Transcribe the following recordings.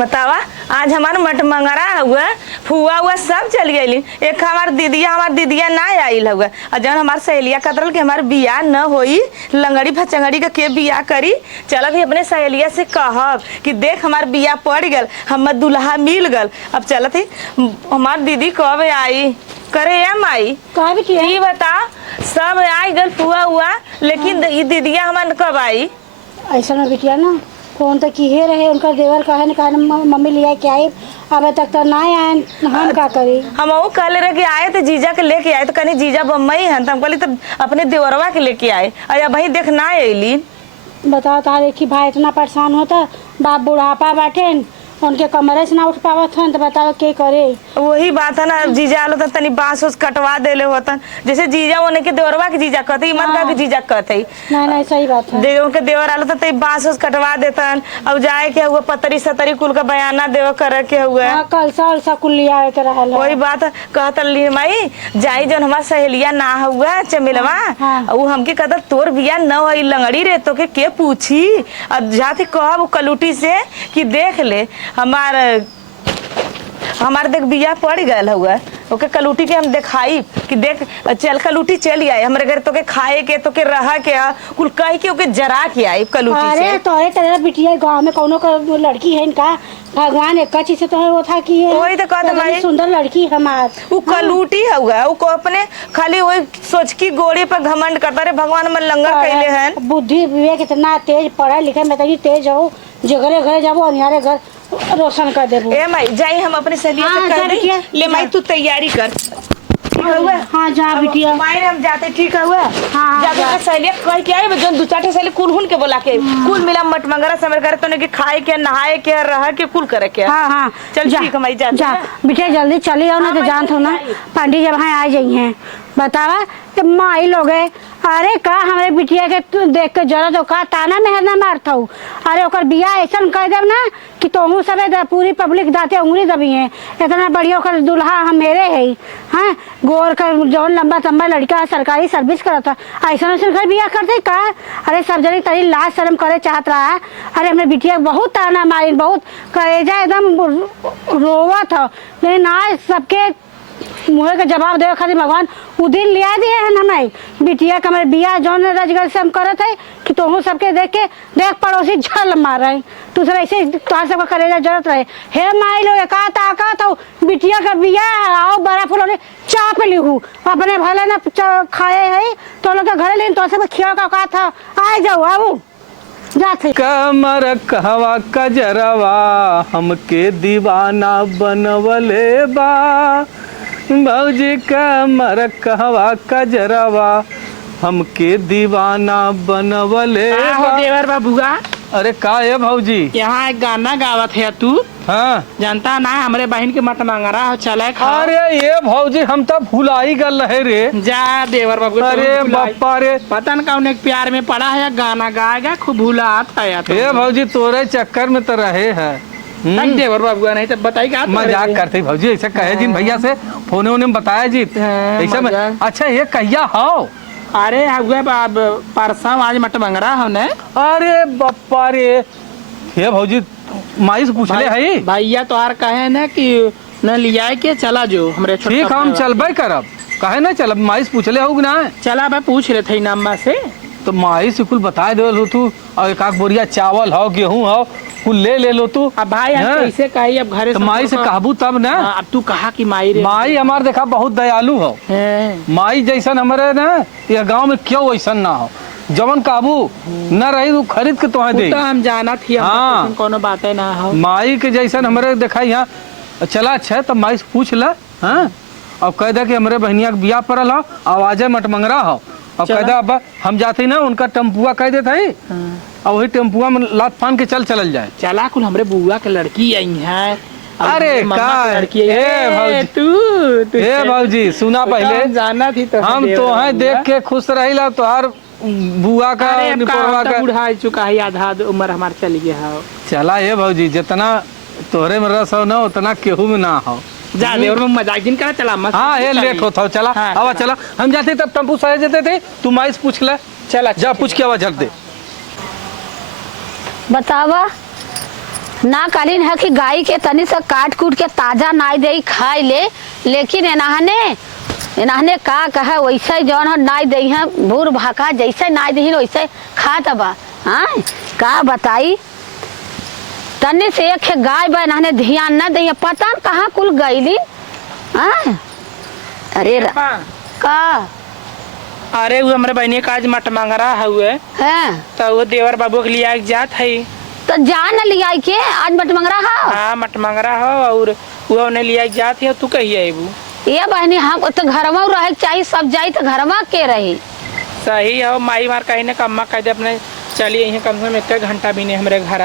बतावा आज हमार मट मंगरा हुआ फुआ हुआ सब चल गई। एक हमार दीदिया ना आइल हुआ और जब हमार सहेलिया कतरल के हमार बियाह न होई लंगड़ी फचंगड़ी के बियाह करी। चल भी अपने सहेलिया से कहब कि देख हमार बियाह पड़ गल, हमर दुल्हा मिल गल। अब चलत ही हमार दीदी कब आई करे या माई ये बता। सब आई गल फुआ हुआ लेकिन दीदिया हमार कब आई? ऐसा ना बिटिया ना फोन तो किए रहे उनका देवर कहे न कहा मम्मी ले क्या आए अब तक तो ना आए। हम का करी? हम वो कल रहे कि आए तो जीजा के लेके आए तो कहीं जीजा बम्बई है तो हम कहली तो अपने देवरवा के लेके आए अया भाई देख ना अली। बताओ तार एक ही भाई इतना परेशान होता बाप बुढ़ापा बाटे उनके कमरे से ना उठ पावत हन तो बताओ के करे। वही बात है ना जीजा आलो तो तनी बांस उस कटवा देले होतन जैसे जीजा होने के देवरवा के जीजा कहते मन का के जीजा कहते नहीं सही बात है। देव के देवर आलो तो तई बांस उस कटवा देतन। अब जाए के हुआ पतरी सतरी कुल का बयाना देव करे के हुआ कलसा उलसा कुल लिया के रहल। वही बात कहत ली माई जाई जन हमार सहेलिया ना हुआ चमेलवा वो हमके कहता तोर बिया न होई लंगड़ी रे तो के पूछी। अब जाती कहब कलूटी से कि देख ले हमार देख बिया पड़ गया हुआ ओके कलूटी के हम दिखाई कि देख चल कलूटी चली आई हमारे घर तो के खाए के तो के रहा के कुल कह के ओके जरा के आई कलूटी से। अरे तोरे तेरा बिटिया गांव में कोनो का लड़की है इनका भगवान एक चीज से तो वो था कि वही तो कहता भाई सुंदर लड़की हमार वो कलूटी हुआ वो को अपने खाली वही सोच की गोड़ी पर घमंड करता रे भगवान में लंगर कैले हैं। बुद्धि विवेक इतना तेज पढ़ा लिखा में तो तेज हो जगरे घरे जाबो अनियारे घर रोशन कर देबो। ए माई जाई हम अपने सहेलिया से कह दे ले माई तू तैयारी कर। हाँ जा बिटिया माई हम जाते ठीक हुआ। हाँ जाके अपने सहेलिया कह के आए जो दो चार सहेली कुल हुन के बोला के कुल मिला मट मंगरा समर करे तो ने कि खाए के नहाए के रह के कुल करे के। हाँ चल ठीक है माई जा बिटिया जल्दी चली आओ ना तो जानत हो ना पंडित जब वहाँ आ जाई हैं बतावा तो माई लोग अरे का हमारे बिटिया के तू देख के जरा तो का ताना मेहरना मारता हूँ। अरे ओकर बिया ऐसा कर देव ना कि तोहू सब पूरी पब्लिक दाते उंगली दबी है इतना बढ़िया ओकर दुल्हा हम मेरे है। हाँ गोर का जौन लंबा तंबा लड़का सरकारी सर्विस करता ऐसा घर बिया करते का। अरे सब जने तरी लाज शर्म करे चाहत रहा। अरे हमारे बिटिया बहुत ताना मारी बहुत कलेजा एकदम रोवा था लेकिन आज सबके मुँह का जवाब देवे खातिर भगवान उ दिन लिया दिए है हमें बिटिया का हमारे बिया जौन रजगल से हम करत है कि तुम सबके देख पड़ोसी झल मार रहे तू सब ऐसे तुहार सबका करेजा जरूरत रहे हे माई लो एक ताकत हो बिटिया का बिया आओ बड़ा फुल चाप लिहू अपने भले ना खाए है तो लोग घरे लेकिन तो सब खिया का था आ जाओ आओ जाते कमर कहवा कजरवा हमके दीवाना बनवले बा भौजी कमर कहवा कजरवा हमके दीवाना बनवले बा। देवर बाबूगा अरे का है भौजी यहाँ एक गाना गावत है तू हाँ जानता ना हमारे बहन के मट मंगरा हो चले खाओ। अरे ये भौजी हम तो भुलाई गल रहे रे जा देवर बाबू अरे बापा रे पता न कौन एक प्यार में पड़ा है गाना गाएगा खूब भुलाता है ये भौजी तोरे चक्कर में तो रहे है देवर बाबू नहीं तो बताई क्या मजाक करते भौजी ऐसा कहे जी भैया से फोने में बताया जी ऐसा में। अच्छा ये कहिया हो? अरे हुए परसों आज मट मंगरा हमने। अरे बापा रे ये भौजी माई से पूछ ले है भैया तो आर कहे ना कि न लिया के चला जो हमरे ठीक हम चलबे करब कहे ना चलब माई से पूछ ले हो ना चला भाई पूछ ले थे नम्मा से तो माई से कुल बता दे लो तू और एक बोरिया चावल हो गेहूं हो कुल ले लो तू। अब भाई कैसे कही अब घरे तो माई से कहबू तब ना। अब तू कहा कि माई रे माई हमार देखा बहुत दयालु हो माई जैसन हमारे ना ये गांव में क्यों ऐसा ना हो जवन काबू न रही तू खरीद के तुम्हें दे हम जाना थी। हाँ कोनो बात है ना हो माई के जैसन हमारे देखा यहाँ चला अच्छा तब माई से पूछ ला। हाँ अब कह दे कि हमारे बहनिया के बियाह पड़ल हो आवाजे मट मंगरा हो अब कह दे अब हम जाते ना उनका टेम्पुआ कह देते है और वही टेम्पुआ में लात फान के चल जाए चला कुल हमरे बुआ के लड़की आई है। अरे का ए भौजी सुना पहले जाना थी तो हम तो है देख के खुश रही तो हर बुआ का बुढ़ा चुका है आधा उम्र हमार चली गया है। चला ये भौजी जितना तोहरे में रस हो ना उतना केहू में ना हो जा दे और मजाक दिन करा चला मत। हाँ ये लेट होता हो चला आवा चला हम जाते तब टेम्पू सहे जाते थे तू माई से पूछ ले चला जा पूछ के आवा झट दे बतावा ना कालीन है कि गाय के तनी से काट कूट के ताजा नाई दे खाए ले, लेकिन एनाहने का कहे वैसे जौन नाई दे है भूर भाका जैसे नाई दही वैसे खात बा। हाँ का बताई तनी से एक गाय बा एनाहने ध्यान न दे, पता न कहाँ कुल गईली। हाँ अरे का अरे वो हमारे बहनी का आज मटमंगरा हुए है तो वो देवर बाबू के लिए एक जात है। तो जा न लिया के आज मटमंगरा हा। हाँ मटमंगरा हो और वो उन्हें लिया एक जात है। तू कहिए अबू ये बहनी हम तो घर में रहे चाहिए, सब जाई तो घर में के रही। सही है माई मार कहीं ने कम्मा कह दे अपने चलिए यहीं कम से कम 1 घंटा भी नहीं हमारे घर।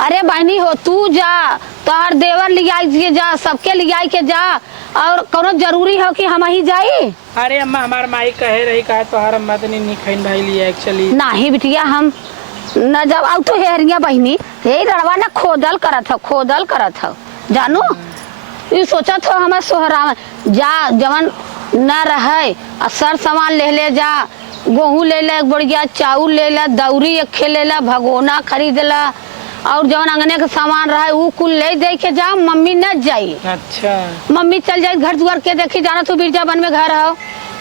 अरे बहनी हो तू जा, तोहर देवर लियाई के जा, सबके लियाई के जा, और कोनो जरूरी हो कि हम ही जाई। अरे अम्मा हमार माई कहे रही कहा तो हर अम्मा तो नहीं खाइन भाई लिया चली नहीं बिटिया हम न जब आउ तो हेरिया बहनी हे लड़वा ना खोदल करत हो जानू। ये सोचा था हमारे सोहरा जा जवन न रहे असर सामान ले जा, गेहूँ ले ले बढ़िया, चाउल ले ला, दौरी एक खे ले ला, भगोना खरीद ला, और जवन अंगने का सामान रहे वो कुल ले दे के जा। मम्मी न जाई। अच्छा मम्मी चल जाए घर द्वार के देखी जाना तू बिरजा बन में घर हो।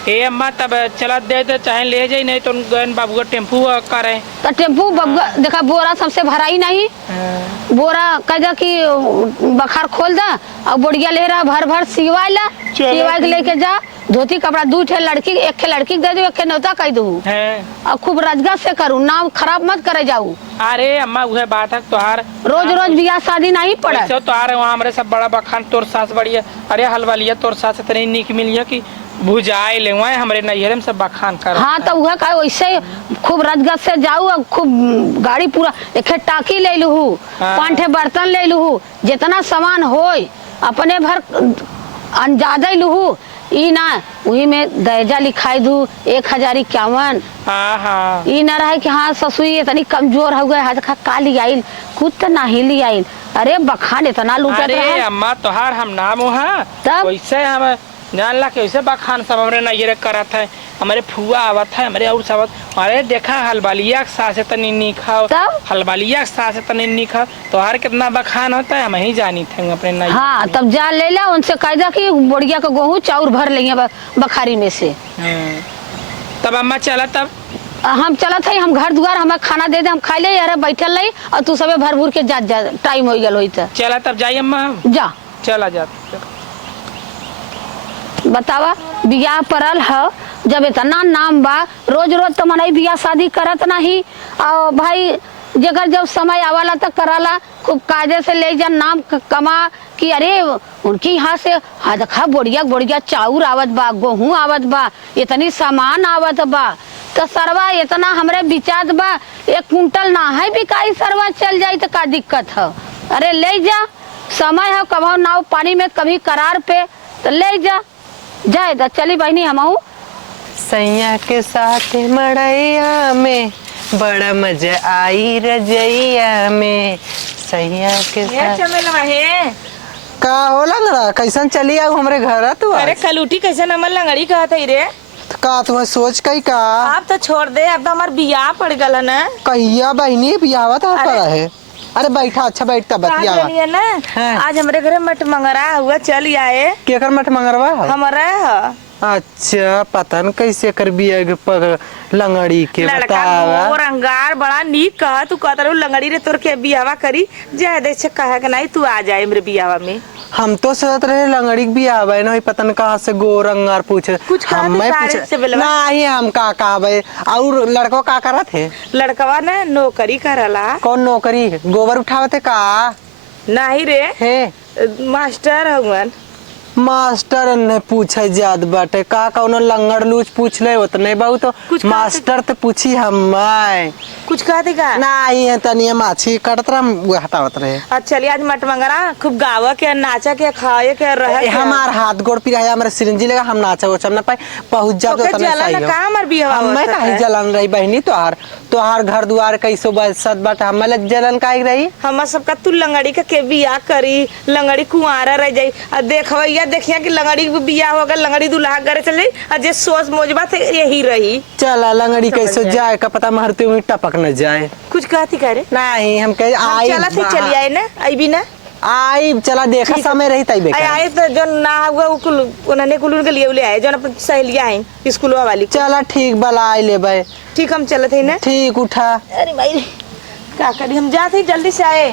ए अम्मा तब चला दे तो चाहे ले जाई नहीं तो गन बाबू का टेम्पू करे तो टेम्पू देखा बोरा सबसे भराई नहीं। बोरा कह कि बखार खोल दा और बोरिया ले रहा भर भर सिवाय ला, सिवाय के लेके जा। धोती कपड़ा 2 ठे लड़की, 1 ठे लड़की दे दो, 1 ठे नौता कह दू और खूब रजगा से करूँ, नाम खराब मत करे जाऊ। अरे अम्मा वह बात है तोहार रोज रोज बियाह शादी नहीं पड़ा तोहार वहाँ हमारे सब बड़ा बखान तोर सास बढ़िया। अरे हलवा लिया तोर सास इतनी निक मिलिया कि भुजाए ले हमारे नैहरे में सब बखान कर। हाँ तो वह कहे वैसे खूब रजगत से जाऊ और खूब गाड़ी पूरा 1 टाकी ले लूँ, 5 ठे बर्तन ले लूँ, जितना सामान हो अपने भर अंजादा लूँ। ई ना वही में दर्जा लिखाई दू 1051। हाँ ई ना रहे कि हाँ ससुई इतनी कमजोर हो गए हाथ का लियाइल कुछ तो नहीं लियाइल। अरे बखान इतना लूटत रहे। अरे अम्मा तोहार हम नाम है तब वैसे हम जान ला कैसे बखान सब हमारे नैहरे करत है। हमारे फुआ आवत है हमारे और सब। अरे देखा हलवालिया सास तनी नहीं खाओ, हलवालिया सास तनी नहीं खाओ तो हर कितना बखान होता है हम ही जानी थे अपने नैहरे। हाँ तब जा ले ला उनसे कह दा कि बोरिया का गेहूँ चाउर भर लेंगे बखारी में से। तब अम्मा चला तब हम चला था हम घर द्वार हमें खाना दे दे हम खा ले यार बैठल रही और तू सबे भर भूर के जा टाइम हो गया तो चला तब जाइए अम्मा जा चला जा। बतावा बियाह परल है जब इतना नाम बा रोज रोज तो मनई बियाह शादी करत नहीं। और भाई जगह जब समय आवाला तो कराला खूब कायदे से ले जा नाम कमा कि अरे उनकी यहाँ से देखा बोरिया चाउर आवत बा, गेहूँ आवत बा, इतनी सामान आवत बा तो सरवा इतना हमरे बिचात बा 1 कुंटल ना है बिकाई सरवा चल जाई तो का दिक्कत है। अरे ले जा समय है कभी नाव पानी में कभी करार पे तो ले जा जाए तो चली बहनी हम सैया के साथ मड़ैया में बड़ा मजा आई रजैया में। सैया के साथ का हो लंगड़ा कैसन चली आऊ हमरे घर तू। अरे कलूटी कैसे नमल लंगड़ी कहत है रे। का तुम्हें सोच कई का आप तो छोड़ दे, अब तो हमार बियाह पड़ गल ना। कहिया बहनी बियाह था पड़ा है। अरे बैठा अच्छा बैठता बतिया ना। आज हमारे घर मटमंगरा हुआ चल आए। केकर मटमंगरवा हमारा है। अच्छा पता न कैसे कर बिया लंगड़ी के बतावा। और अंगार बड़ा नीक कहा तू कहता लंगड़ी रे तोर के बियावा करी जाए दे कहा कि नहीं तू आ जाए मेरे बियावा में। हम तो सोचत रहे लंगड़ी भी आवे ना पता न कहाँ से गोर अंगार पूछे कुछ हम नहीं हम का कहबे। और लड़को का करत है लड़कवा ना नौकरी करला। कौन नौकरी गोबर उठावते का नहीं रे है मास्टर हुआ मास्टर ने पूछे जात बाटे का कौन लंगड़ लूच पूछ ले उतने बहु तो मास्टर तो पूछी हम कुछ कहते का नहीं है तनिया माछी कटत रहा हटावत रहे। अच्छा चलिए आज मटमंगरा खूब गावा के नाचा के खाए के रहे हमार हाथ गोड़ पिराया हमारे सिरंजी लगा हम नाचा वो चमना पाए पहुंच जाओ तो सही हो हमार बियाह मैं काहे जलन रही बहनी तोहार घर द्वार कैसो बसत बाटे हमें जलन काहे रही। हम सबका तू लंगड़ी के बियाह करी लंगड़ी कुंवारा रह जाई देखवैया भैया देखिए कि लंगड़ी के बियाह होगा, लंगड़ी दुल्हा करे चले और जे सोच मोजबा थे यही रही। चला लंगड़ी कैसे जाए का पता महरते हुए टपक न जाए। कुछ कहती करे नहीं हम कहे आई चला थे चली आए ना आई भी ना आई चला देखा समय रही तई बेकार आए तो जो ना हुआ उन्होंने कुल के लिए ले आए जो अपन सहेलियां हैं स्कूलवा वाली। चला ठीक बला आई ले भाई ठीक हम चलते हैं ना। ठीक उठा। अरे भाई क्या करी हम जाते ही जल्दी से आए।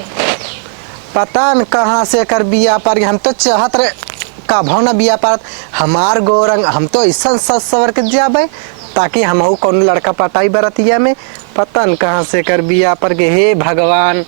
पता न कहाँ से कर बिया पर हम तो चाहत रहे का भावना बिया पर हमार गोरंग हम तो ऐसा सच सवर के जाबे ताकि हम कौन लड़का पटाई बरतिया में पता न कहाँ से कर बिया पर के हे भगवान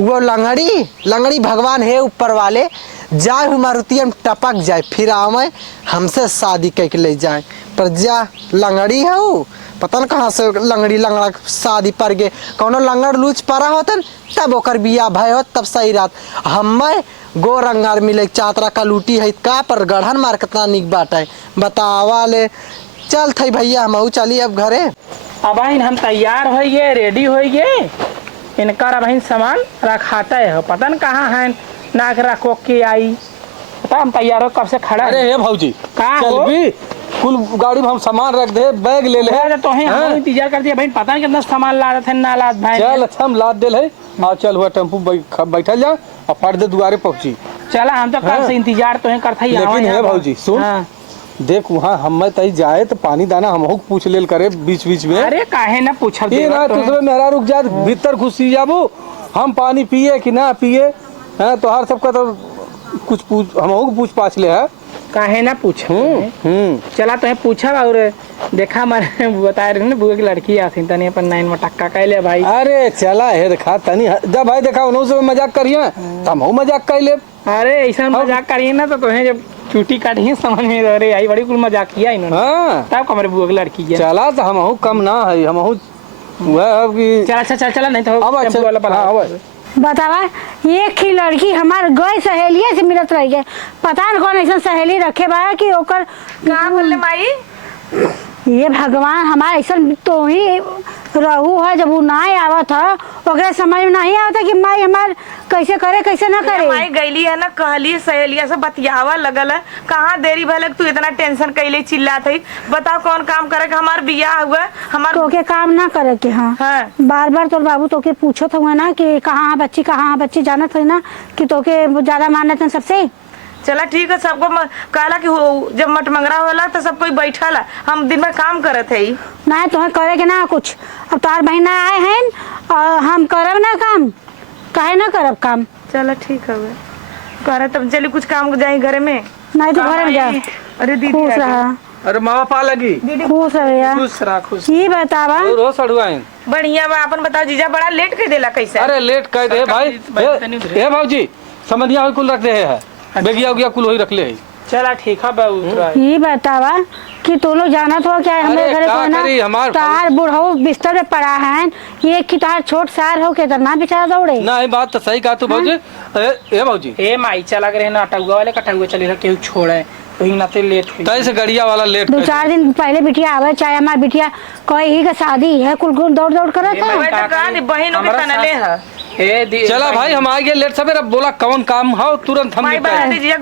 वो लंगड़ी भगवान है ऊपर वाले जाए मारुतिया में टपक जाए फिर आवे हमसे शादी करके ले जाए पर जा लंगड़ी है वो पता न कहाँ से लंगड़ा शादी पर गे कौनो लंगड़ लूच परा होतन तब ओकर बिया भाई हो तब सही रात हमें गोरंगार मिले चातरा का लूटी है का पर गढ़न मार कितना निक बात है बतावा ले चल थे भैया हम चली अब घरे। अब हम तैयार हो गए रेडी हो गए इनका अब सामान रखाता है पता न कहाँ है ना रखो के आई पता हम तैयार हो कब से खड़ा। अरे हे भौजी कहाँ चल हो? भी कुल गाड़ी में हम सामान रख दे बैग ले ले तो हम इंतजार कर दिया भाई पता नहीं कितना सामान ला रहे थे ना लाद भाई। चल अच्छा हम लाद दे है और चल हुआ टेम्पू बैठल जा और फट दे दुआरे पहुंची। चला हम तो कल से इंतजार तो करते ही लेकिन हे भौजी सुन देख वहाँ हम तई जाए तो पानी दाना हम पूछ लेल करे बीच बीच में। अरे काहे ना पूछल ये ना दूसरे मेरा रुक जा भीतर घुसी जाबू हम पानी पिए कि ना पिए हैं तो हर सबका तो कुछ हम पूछ पाछ ले है काहे ना पूछो। चला तो पूछा और देखा हमारे बता रहे ना बुआ की लड़की आती तनी अपन 9 में टक्का कैले भाई। अरे चला है देखा तनी जब भाई देखा उन्होंने से मजाक करिए हम मजाक कर ले। अरे ऐसा मजाक करिए ना तो तुम्हें जब चूटी काटी समझ में अरे आई बड़ी कुल मजाक किया इन्होंने। हाँ तब हमारे बुआ की लड़की है चला तो हम कम ना है हम चला नहीं तो अब बतावा एक ही लड़की हमार गई सहेलिया से मिलत रही है पता न कौन ऐसा सहेली रखे बा कि ओकर कहाँ बोले माई ये भगवान हमारा ऐसा तो ही रहू है जब वो ना आवत है ओकरे समझ में नहीं आवता कि माई हमार कैसे करे कैसे ना करे। माई गईली है ना कहली सहेलिया से बतियावा लगल है कहाँ देरी भले तू इतना टेंशन कैले चिल्लात है बताओ कौन काम करे कि हमार बियाह हुआ हमार तो के काम ना करे के। हाँ बार बार तोर बाबू तो के पूछत हुआ ना कि कहाँ बच्ची जानत है ना कि तो के ज्यादा मानत है सबसे। चला ठीक है सबको कहला कि जब मटमंगरा होला तो सब कोई बैठल है हम दिन में काम करत है ना तुम्हें करे के ना कुछ अब तार बहना आए हैं और हम करब ना काम काहे ना करब काम। चला ठीक है करे तब चली कुछ काम जाए घर में नहीं तो घर में जा। अरे दीदी खुश रहा अरे माँ पा लगी खुश रहा खुश रहा खुश ये बतावा रो सड़ुआइन बढ़िया बा अपन बताओ जीजा बड़ा लेट कर देला कैसे। अरे लेट कह दे भाई हे भौजी समझिया कुल रख दे है बेगिया उगिया कुल वही रख ले। चला ठीक है बाबू ये बतावा कि तू लोग जानत हो क्या हमारे घरे को ना तार बुढ़ऊ बिस्तर पे पड़ा है ये कि तार छोट सार हो के ना बेचारा दौड़े ना ये बात तो सही कहा तू भौजी। ए भौजी ए माई चला करे ना अटुआ वाले कटुआ चली रहा केहू छोड़े तो ही नाते लेट हुई तैसे गड़िया वाला लेट 2-4 दिन पहले बिटिया आवे चाहे हमारी बिटिया कोई ही का शादी है कुल दौड़ कर बहनों के तनले है चला भाई हम आ गए लेट सवेरे बोला कौन काम हो तुरंत हम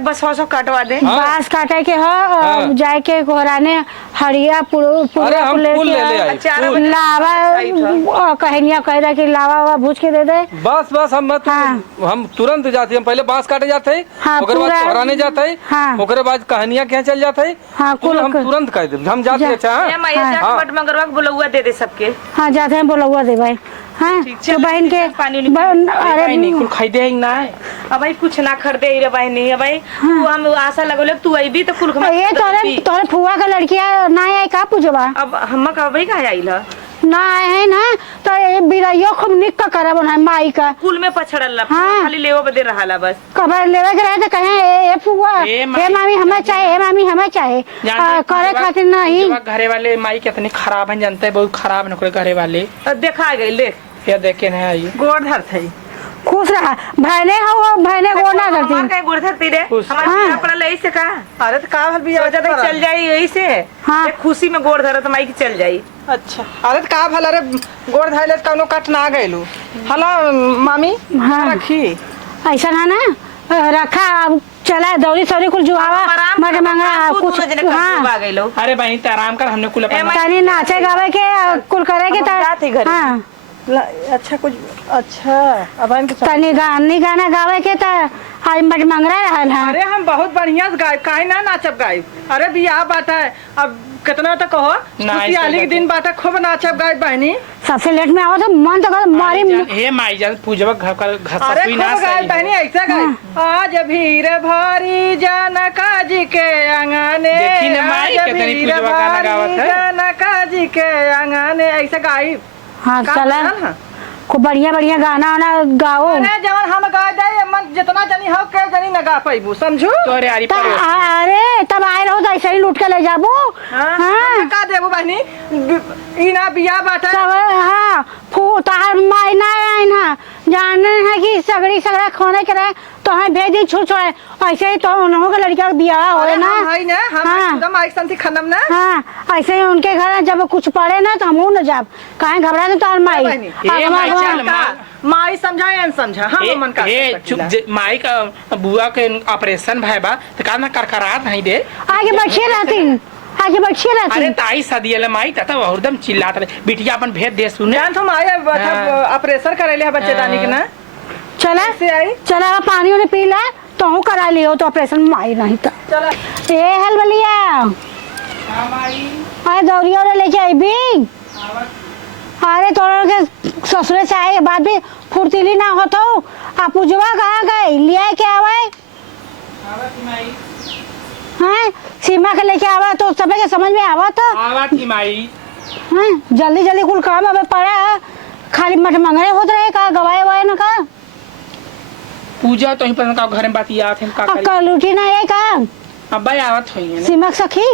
बस सौ कटवा दे बांस काटे के हो जाए के कोहराने हरिया अरे हम फूल ले आई लावा कहनिया कह रहा कि लावा भूज के दे दे बस हम तुरंत जाते हम पहले बांस काटे जाते हैं ओकरे बाद कोहराने जाते हैं ओकरे बाद कहनिया के चल जाते हैं हम तुरंत कह दे हम जाते हैं। अच्छा मटमंगरवा के बुलौआ दे दे सबके। हाँ जाते हैं बुलौआ दे भाई। हाँ तो बहन के अरे नहीं खरीदे ना अब भाई कुछ ना खरीदे रे बहनी अब भाई तू हम आशा लगल तू अइबी तो कुल ये तोरे फुआ का लड़किया ना आई का पूछबा अब हम कहबे का आइल ना आए हैं ना तो ये बिराइयो खूब निक का करब है माई का कुल में पछड़ल खाली लेवो बदे रहला बस कबर लेवे के रहे तो कहे ए फुआ हे मामी हमें चाहे हे मामी हमें चाहे करे खातिर नहीं। घरे वाले माई कितने खराब है जानते हैं बहुत खराब है घरे वाले देखा गई देख या देखे नहीं आई गोड़ धर थे खुश रहा भैने गोड़ ना धरती हमार गोड़ धरती रे हमार पड़ल ऐसे का अरे तो का भल भी चल जाई यही से खुशी में गोड़ धरत माई की चल जाई। अच्छा अरे का भल अरे गोड़ धैले कौनो कट ना गइलू हला मामी हाँ रखी ऐसा ना रखा अब चला दौरी सौरी कुल जुआवा मट मंगा कुछ हाँ अरे बहनी तो आराम कर, हमने कुल अपना तनी नाचे गावे के कुल करे के जाते घरे। हाँ अच्छा कुछ अच्छा अब इनके तनी गाना गावे के त आज मट मंगरा रहल है। अरे हम बहुत बढ़िया गाय काहे ना नाचब गाय। अरे बियाह बात है अब कितना तक कहो खुशहाली के दिन बात है खूब नाचब गाय बहनी। सबसे लेट में आओ तो मन तो कर मारी हे माई जान पूजवा घर का अरे घसुई ना खूब गाय सही बहनी ऐसा गाय आज भीर भारी जनका जी के आंगने देखी ना माई आज कितनी भीर पूजवा गाना भारी गावत है। जनका जी के आंगने ऐसा गाय हाँ का चला गाना है? खूब बढ़िया बढ़िया गाना वाना गाओ। अरे जवन हम गा जाए मन जितना जनी हो के जनी न गा पाइबू समझू। तोरे आरी तब पर अरे तब आए रहो तो ऐसे ही लूट के ले जाबो। हाँ हाँ का देबू बहनी ई ना बियाह बात है। सब हाँ तार माई ना आए ना जाने है कि सगड़ी सगड़ा खाने के रहे तो हमें भेज दी छूट छोड़े ऐसे ही तो उन्हों के लड़कियों का बियाह हो अरे ना। हम है ना हम हाँ। एकदम एक संथी खनम ना। हाँ ऐसे ही उनके घर जब कुछ पड़े ना तो हम न जाब कहीं घबरा दे तार माई बहनी, ए माई चल माई समझाए अन समझा हम मन का ए चुप माई का बुआ के ऑपरेशन भाई बा तो का ना करकरात नहीं दे आगे बढ़िए रहती आगे बढ़िए अरे रहती। ताई सदियल माई तता एकदम चिल्लात रहे बिटिया अपन भेद दे सुने जान तुम आए हाँ। ऑपरेशन करेले है बच्चेदानी के ना चला से आई चला पानी उन्हें पी ला तो हूँ करा लियो तो ऑपरेशन माई नहीं था। चला ए हल बलिया अरे दौड़िया ले जाए भी अरे तोड़ के ससुरे से आए के बाद भी फुर्तीली ना हो तो आप पूजवा कहाँ गए लिया के आवे हाँ सीमा के लेके आवा तो सब के समझ में आवा तो आवा थी माई हाँ जल्दी जल्दी कुल काम अब पड़ा खाली मट मंगरे होत रहे का गवाए वाए ना का पूजा तो ही पर का घर में बातिया थे का करी कल उठी ना ये का अब भाई आवत होई है सीमा के सखी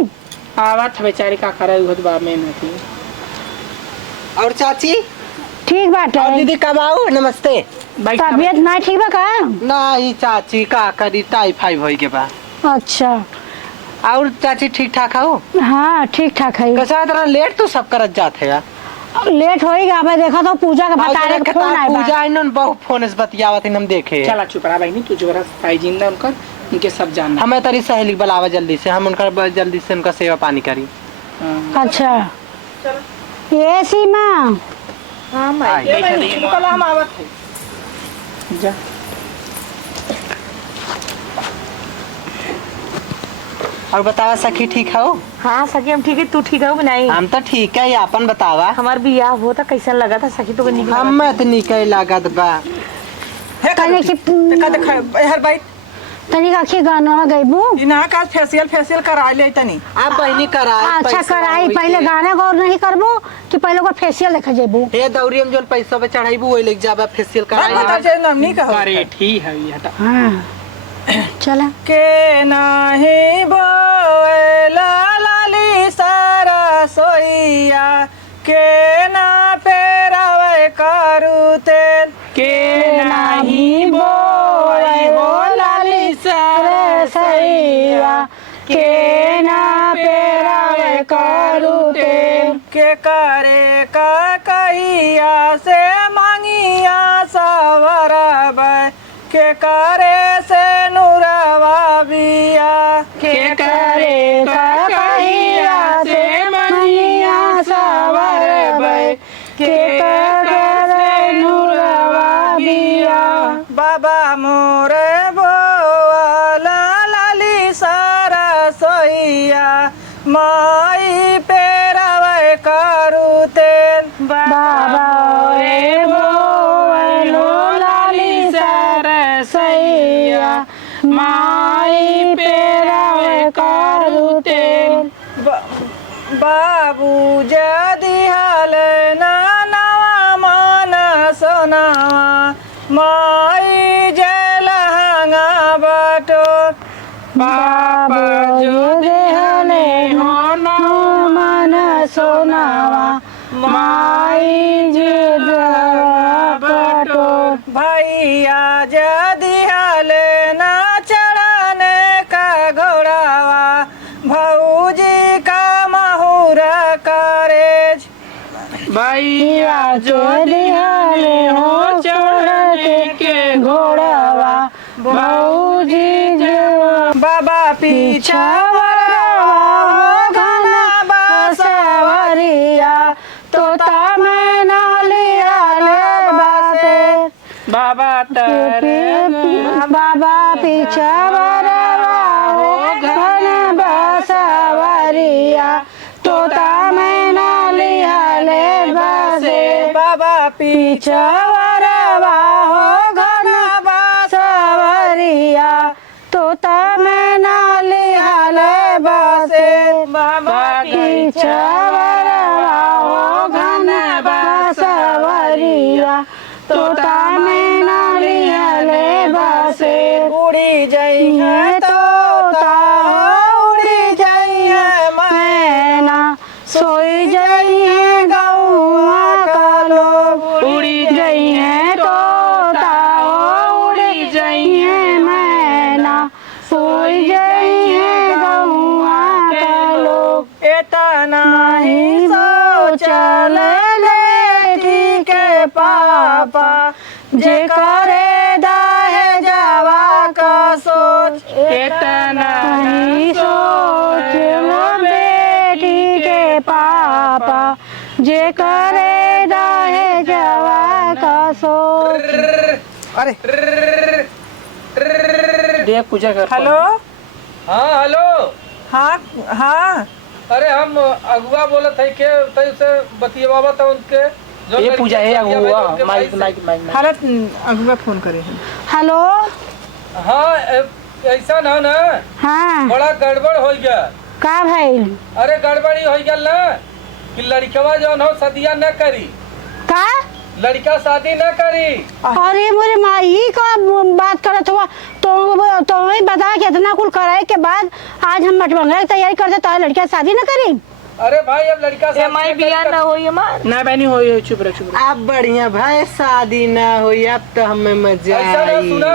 आवत बेचारी का करे उहत बा में नहीं और चाची ठीक बात और है दीदी कब आओ नमस्ते। भाई तबियत ना ठीक बा का नहीं चाची का करी टाइफाइड होई के बा। अच्छा और चाची ठीक ठाक हो हाँ ठीक ठाक है कैसा तरह लेट तो सब करत जाते है लेट होएगा मैं देखा तो पूजा का बताने का फोन आया पूजा इन्होंने बहुत फोन से बतियावत हम देखे चला चुप रहा भाई नहीं तू जोरा ताई जिंदा उनका उनके सब जानना हमें तरी सहेली बुलावा जल्दी से हम उनका जल्दी से उनका सेवा पानी करी। अच्छा ये सीमा हाँ आई, बैठा रही है। कल हम आवत है जा और बतावा सखी ठीक हो। हाँ सखी हम ठीक है तू ठीक है नहीं हम तो ठीक है अपन बतावा हमार बियाह हो तो कैसा लगा था सखी तो निकल हम तो निकल लागत बा तने की हर भाई तनी का के गाना गईबू इना का फेशियल करा ले तनी आप बहनी करा अच्छा कराई पहले गाना गौर नहीं करबू कि पहले को फेशियल देखा जेबू हे दौरी हम जो पैसा पे चढ़ाईबू ओइ लेके जाबा फेशियल कराई बता जे नमनी का अरे ठीक है ये हटा हाँ चला के नाही बोला लाली सारा सोइया के ना पेरावे करू तेल के नाही बोई हो लाली रे सैया के ना पेरावे करू तेल के करे का कहिया से मांगिया सवरब के करे से नूरवा बिया के करे का कहिया से मनिया सवर बे के करे नूरवा बिया बाबा मोरे बोला लाली सारा सोइया माई पेरावे करू तेल बाबा रे बोलो लाली सरसैया माई पेरावे करू तेल बाबू जदि हाल नवा मन सोनावा माई जलहंगा बटो बाबा जो देहले हो न मन सोनावा माई जे बटोर भैया जदि हाल न चढ़ाने का घोड़ावा भौजी का महुर करेज भैया जो दिहाले हो चढ़ने के घोड़वा भौजी जो बाबा पीछा घना बासवरिया तोता मैं नालिया ले बाते बाबा तारे बाबा पीछा घन बासवरिया तोता मैं नालिया ले बासे बाबा पीछा घन बासवरिया तोता मैं नालिया ले बासे बाबा पीछा घन बासवरिया तोता मैं नालिया ले बासे उड़ी जई है तोता उड़ी जई है मैना सोई जई है गौआ का लोग उड़ी जई है तोता उड़ी जई है मैना सोई जई है गौआ का लोग इतना नहीं सोचल लेठी के पापा जे करे दाहे जावा का सोच इतना नहीं सोच लो बेटी के पापा जे करे दाहे जावा का सोच अरे देख पूजा कर हेलो हाँ हेलो। हाँ हाँ अरे हम अगुआ बोलत है के तई से बतियावा था उनके जो ये पूजा है लड़की अगुआ उनके माइक भाई माइक माइक हालत अगुआ फोन करे हैं हेलो से। हाँ ऐसा ना ना हाँ बड़ा गड़बड़ हो गया। का भइल अरे गड़बड़ी हो गया ना कि लड़कवा जो हो सदिया न करी, का लड़का शादी न करी। अरे मोरे माई का बात करत हुआ तो ही बता कि इतना कुल कराए के बाद आज हम मटमंगरा की तैयारी करते तो लड़कियां शादी न करी अरे भाई अब लड़का शादी माई बिया ना होई मार ना बहनी हो चुप रह चुप रह अब बढ़िया भाई शादी ना हुई अब तो हमें मजा ऐसा ना आई सुना,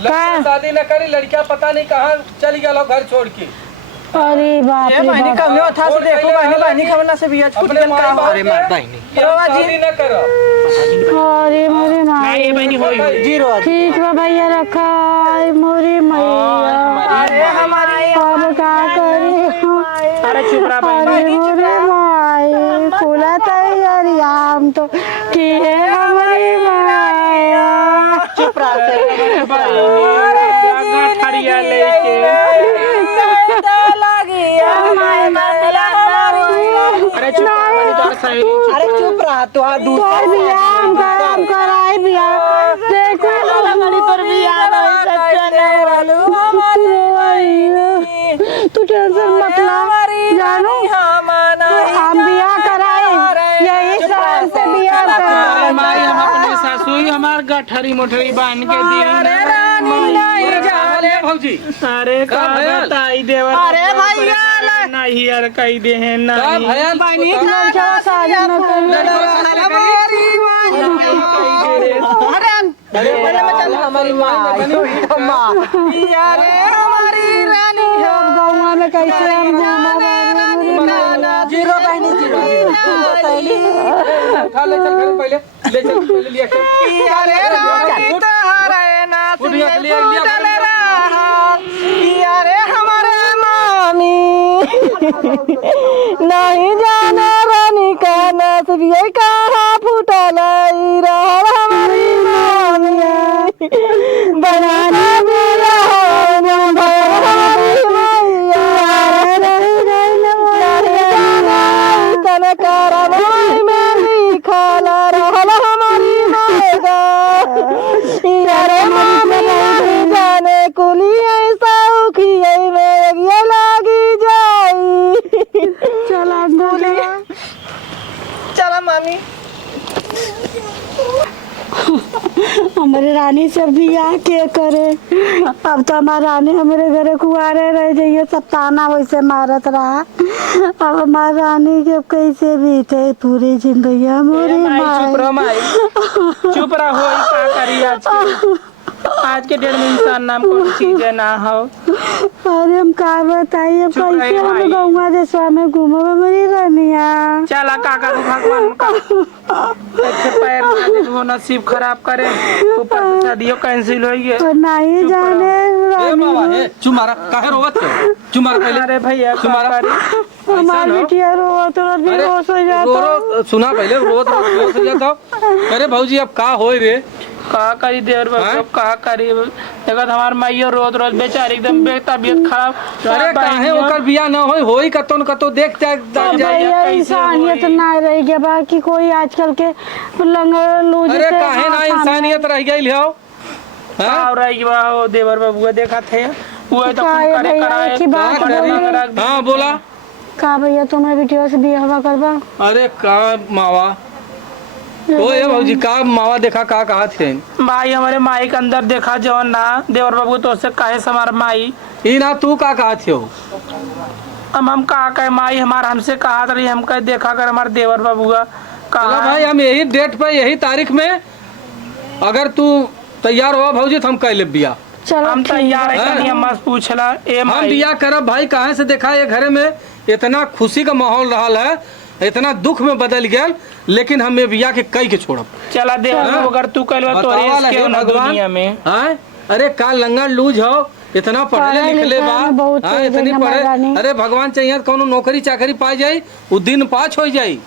लड़का शादी न करी, लड़का पता नहीं कहाँ चली गया घर छोड़ के। अरे बाप ये रे बहनी बाप कम था से देखो बहनी खवना से बिया छूट अपने गया माई का बाप अरे मार बहनी कि हम शादी न करो। अरे मोरे नहीं माई ये बहनी हो जीरो ठीक बा भैया रखा आई मोरी मैया अरे हमारी अब का करे अरे चुप रह बहनी अरे मोरे माई खुला तैयारी हम तो कि है हमारी माया चुप रहा से ठड़िया लेके अरे चुप रह बहनी तो सही अरे चुप रहा तो तोर बिया हम कराई बिया देखो हमारी तोर बिया तू टेंशन मत ला जानू हम बिया कराए यही साल से बिया अरे माई हम अपने सासुई हमार गठरी मोठरी बांध के दी अरे भौजी अरे का बताई देवर अरे भैया नहीं यार कही दे हैं का नहीं भैया बहनी शादी न अरे हमारी माँ यारे हमारी रानी गौवा में कैसे हम जीरो बहनी जीरो उठा ले चल घर पहले ले चल पहले लिया के यारे रानी तोहरे नाथ उठ गया, लिया, लिया। डल रहा यारे हमारे मामी नहीं जाना रानी का नाथ ये कहाँ फूटल रहा हमारी मामी बनाना मेरा होना हमारी मैया तन करवाई में लिखल रहल हमारी मायगा यारे मामी जाने कुली ऐसा उखिए में ये लागी जाई चला चला मामी हमारे रानी से बियाह के करे अब तो हमारा रानी हमारे घरे कुआरे रह जाइए सब ताना वैसे मारत रहा अब हमारी रानी के कैसे बीते पूरी जिंदगी हमारी चुप रह माई माई चुप रह हो का करी आज के आज के डेट में इंसान नाम कोई चीज है ना हो। अरे हम का बताइए अब चुप रहे कैसे हम भाई। गौवा देशवा में घूमब मेरी रानिया। चला काका को भगवान का अच्छे पैर ना दे, वो नसीब खराब करे, ऊपर से शादियों कैंसिल होई है। और नहीं जाने ए मावा रानी ए चुमारा काहे रोवत है चुमारा पहले अरे भैया तुम्हारा- हमारी ऐसा ना? बिटिया रो तो अरे बेहोश हो रो जाता। रो सुना पहले रोत रोत हो जाता अरे भौजी अब का होई रे का करी देवर हैं? बाबू का करी देखत हमार माइयो रोज रोज बेचारी एकदम तबीयत खराब। अरे काहे ओकर बियाह न होई कतो न कतो देख जा भैया कैसे इंसानियत होई? ना रही के बाकी कोई आजकल के लंगर लूज अरे से काहे ना हाथ इंसानियत रह गई हो हैं? और रही बा देवर बाबू देखा थे वो तो काय करे भैया कराए की बात का करी? हाँ बोला का भैया तुम्हारे बिटिया से बियाह करबा। अरे का मावा ओ ये भौजी का मावा देखा का कहा थे भाई हमारे माई के अंदर देखा जवन ना देवर बाबू तो उससे काहे से हमार माई ई ना तू का कहा थे हो अब हम कहा कहे माई हमार हमसे कहा रही हम कहे देखा कर हमारे देवर बाबू का चला कहा भाई हम यही डेट पे यही तारीख में अगर तू तैयार हो भौजी तो हम कह ले बिया चलो हम ठीक तैयार है। है हम मत पूछला ए हम माई बिया करब भाई कहाँ से देखा ये घरे में इतना खुशी का माहौल रहा है इतना दुख में बदल गया लेकिन हम ये बिया के कई के छोड़ब चला देवर बाबू अगर तू कहलवा तो बतावा रेस के लगे ना भगवान दुनिया में हैं? अरे का लंगर लूज हो इतना पढ़े पढ़े लिखले लिखे बा में बहुत हाँ, तेज इतनी है पढ़े हमारा रानी। अरे भगवान चाहिए तो कोनो नौकरी चाकरी पा जाई वो दिन पाछ हो जाई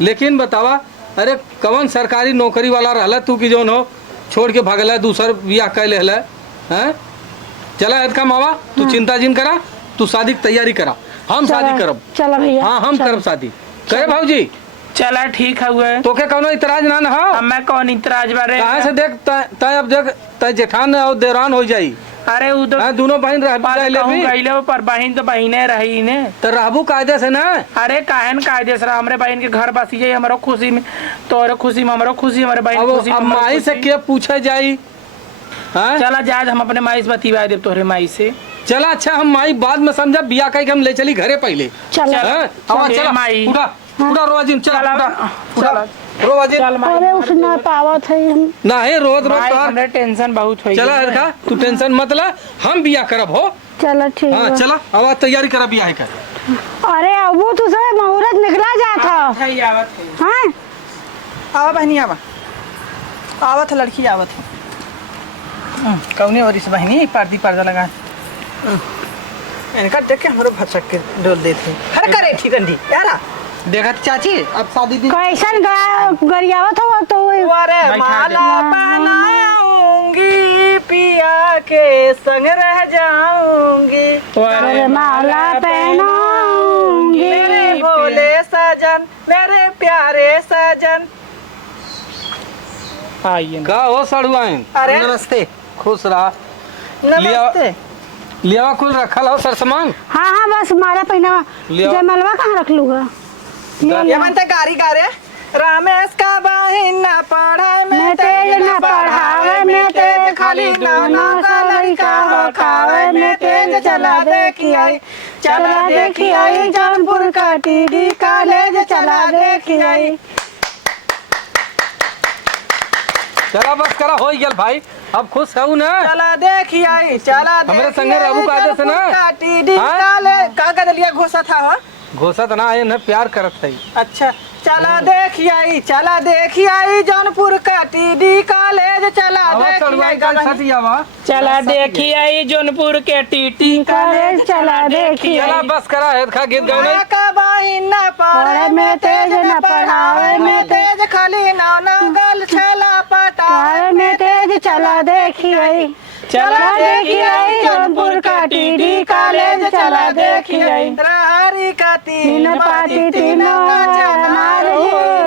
लेकिन बतावा अरे कवन सरकारी नौकरी वाला रहला तू की जोन हो छोड़ के भागला दूसर बियाह कर ले हैं चला ऐद का मावा तू चिंता जिन करा तू शादी की तैयारी करा हम शादी करब चलो भैया हाँ हम करब शादी करे भाऊजी चला ठीक है हुए तो के कौनो इतराज ना हो अब मैं कौन इतराज बारे कहाँ से देख तय अब देख तय जेठान और देवरान हो जाई अरे वो तो हाँ दोनों बहन रह ले भी गईले पर बहन तो बहने रही ने तो रहबू कायदे से ना अरे काहन कायदे से हमरे बहन के घर बसी जाई हमरो खुशी में तोरे खुशी में हमरो खुशी हमारे बहन अब खुशी में अब हमरो माई से खुशी। के पूछे जाई हाँ चला जाए हम अपने माई से बतिवा दे तोरे माई से चला अच्छा हम माई बाद में समझा बिया कह के हम ले चली घरे पहले चलो हाँ? आवा, चल, चला माई। पूरा पूरा रोजिन चला चला पूरा चल रोजिन चल माई अरे उस ना पावत है हम ना है रोज रोज माई तोहार हमरे टेंशन बहुत होई चला रखा तू टेंशन मत ला हम बिया करब हो चलो ठीक हाँ है। चला आवा तैयारी करा बिया कर अरे अबू तुझे मुहूर्त निकला जाता हाँ आवा बहनी आवा आवत है लड़की आवत है कौने और इस बहनी पर्दी पर्दा लगा इनका देख के हमारे भसक के डोल देते हर करे ठीक अंडी यारा देखा चाची अब शादी दिन कैसन गरियावत हो तो अरे माला पहनाऊंगी पिया के संग रह जाऊंगी अरे माला पहनाऊंगी मेरे भोले सजन मेरे प्यारे सजन आइए का हो सड़ुआइन अरे नमस्ते खुश रहा नमस्ते लियावा कुल रखल हो सर सामान हाँ हाँ बस माला पहनावा लिया। जयमलवा कहाँ रख लूँगा ये बनते गारी गा रे रमेश का बहिन न पढ़ाई में तेज न पढ़ावे में तेज खाली नाना का लड़का हो खावे में तेज चला देखी आई जौनपुर का टीडी कॉलेज चला देखी आई चला बस करा हो गया भाई अब खुश हूँ ना चला देखी आई चला हमरे संगे रहू कायदे से ना? टीडी हाँ? कॉलेज का कर लिया घोषा था हो घोषा तो ना आए न प्यार करत है अच्छा चला देखी आई जौनपुर का टीडी कॉलेज चला देखी आई गवाही। चला देखी आई जौनपुर के टीटी कॉलेज चला देखी चला बस करा है खा गीत गाने माया का बहिन न पढ़े में तेज न पढ़ावे में तेज खाली नाना गल छला पटा कार में तेज चला देखी आई चला देखी आई जौनपुर का टीडी कॉलेज चला देखी आई रहरी का तीन पाटी तीनों हमारे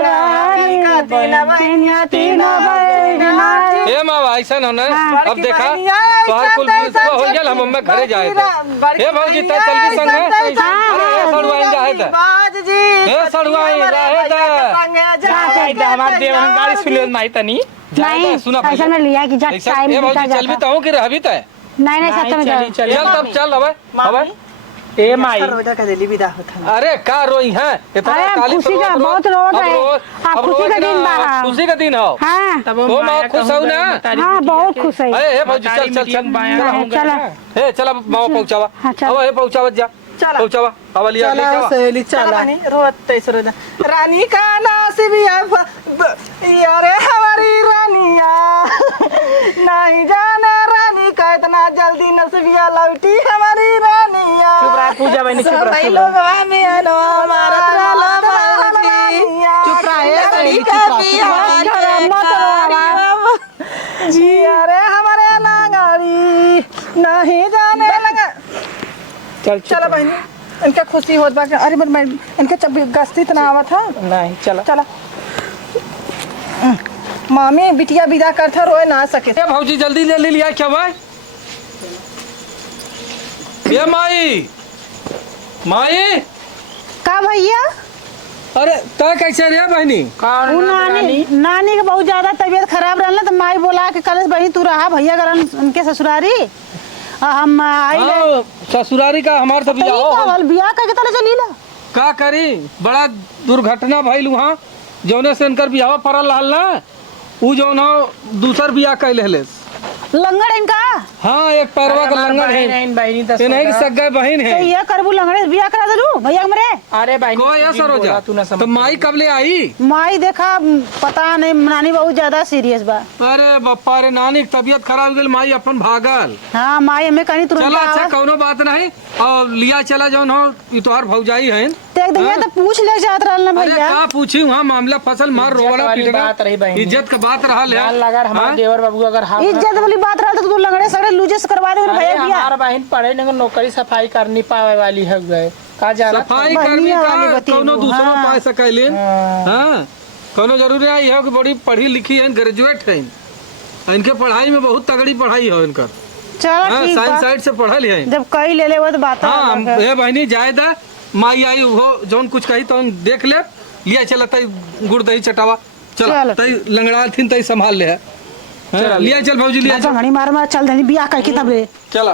रहरी का तीन बहनिया तीनों बहनिया ए माँ ऐसा ना हाँ। अब देखा तोहर कुल पुलिस हो गया हम हमें घरे जाए थे ए भौजी ता चल भी संग है अरे सड़ुआइन जाए थे बाज जी ए सड़ुआइन रहे थे हमारे देवन गाड़ी सुनियो माई तनी नहीं सुना ऐसा में लिया कि जब टाइम ए बीता भौजी चल भी जाता तो कि रहबी तो नहीं नहीं सत्य में चली जाओ चल तब चल अबे अबे ए माई रोजा का दिल्ली विदा होता अरे का रोई है इतना अरे, काली खुशी रोज का रोज- बहुत रोज अब है। रोज- अब अब खुशी रोज का दिन ना, बा। खुशी का दिन हो हाँ तब वो माँ खुश हो ना? हाँ बहुत खुश है। ए भौजी चल चल चल चला हे चला माँ पहुंचावा हाँ, चल। अब हे पहुंचावा जा चला। पहुंचावा अब लिया ले चला जावा सहेली चला रोते रोजा रानी का नसीबिया यारे हमारी रानिया नहीं जाने रानी का इतना जल्दी नसीबिया लौटी हमारी रानिया चुप रहा पूजा बहनी चुप रहा सभी लोग में आनो हमारा त्राला बाबूजी चुप रहा है सहेली का चुप भी रहा हमारी जी अरे हमारे नागारी नहीं जाने लगा चल चला बहनी इनका खुशी होत बा अरे मैं इनके जब गस्ती इतना आवा था नहीं चला चला मामी बिटिया विदा करता रोए ना सके ए भौजी जल्दी ले ले लिया क्या भाई ये माई माई का भैया अरे ता कैसे रे बहनी उ नानी के बहुत ज्यादा तबीयत खराब रहल तो माई बोला कि कल बहनी तू रहा भैया करन उनके ससुरारी हम आई हाँ, ससुरारी का हमार तो बिया हो बियाह करके तले चली ला का करी बड़ा दुर्घटना भइल वहाँ जौने से इनकर बियाह पड़ल रहल ना उ जौन हो दूसर बियाह कैले हलेस लंगड़ इनका हाँ एक पैरवा का लंगड़ है बहनी दस ये नहीं कि सगे बहन तो है ये करबू लंगड़े से बियाह करा दलू भैया हमरे अरे बहनी कोई असर हो जा तू ना समझ तो माई कब ले आई माई देखा पता नहीं नानी बहुत ज्यादा सीरियस बा अरे बप्पा रे नानी की तबीयत खराब हो गई माई अपन भागल हाँ माई हमें कहीं तुरंत चला अच्छा आवा। कौनो बात नहीं और लिया चला जौन हो ये तोहार भौजाई है तो एक दिन ये तो पूछ ले जात रहल ना अरे भैया का पूछी वहाँ मामला फसल मार रोवड़ा वाली पीटना बात रही बहनी। इज्जत का बात रहा जान लगा हमारे देवर बाबू अगर हम इज्जत वाली बात रहा तो तू लंगड़े सगड़े लूजे से करवा दे भैया बियाह हमारा बहन पढ़े नहीं नौकरी सफाई करनी पावे वाली है गए का जाना सफाई बढ़िया कर्मी वाली का बतेबू, कोनो दूसरो हाँ। पाए सकैलिन हाँ कोनो जरूरी है कि बड़ी पढ़ी लिखी है ग्रेजुएट है इनके पढ़ाई में बहुत तगड़ी पढ़ाई है इनकर चलो हाँ ठीक साइंस बा साइड से पढ़ल है जब कई ले ले वो तो बात हाँ अलग है। ये बहनी जायदा माई आई वो जौन कुछ कही तो देख ले लिया चला तई गुड़ दही चटावा चला चलो। तई लंगड़ा थी तई संभाल ले हाँ, लिया चल भौजी लिया अच्छा चल घड़ी मार मार चल दे बियाह करके तब रे चला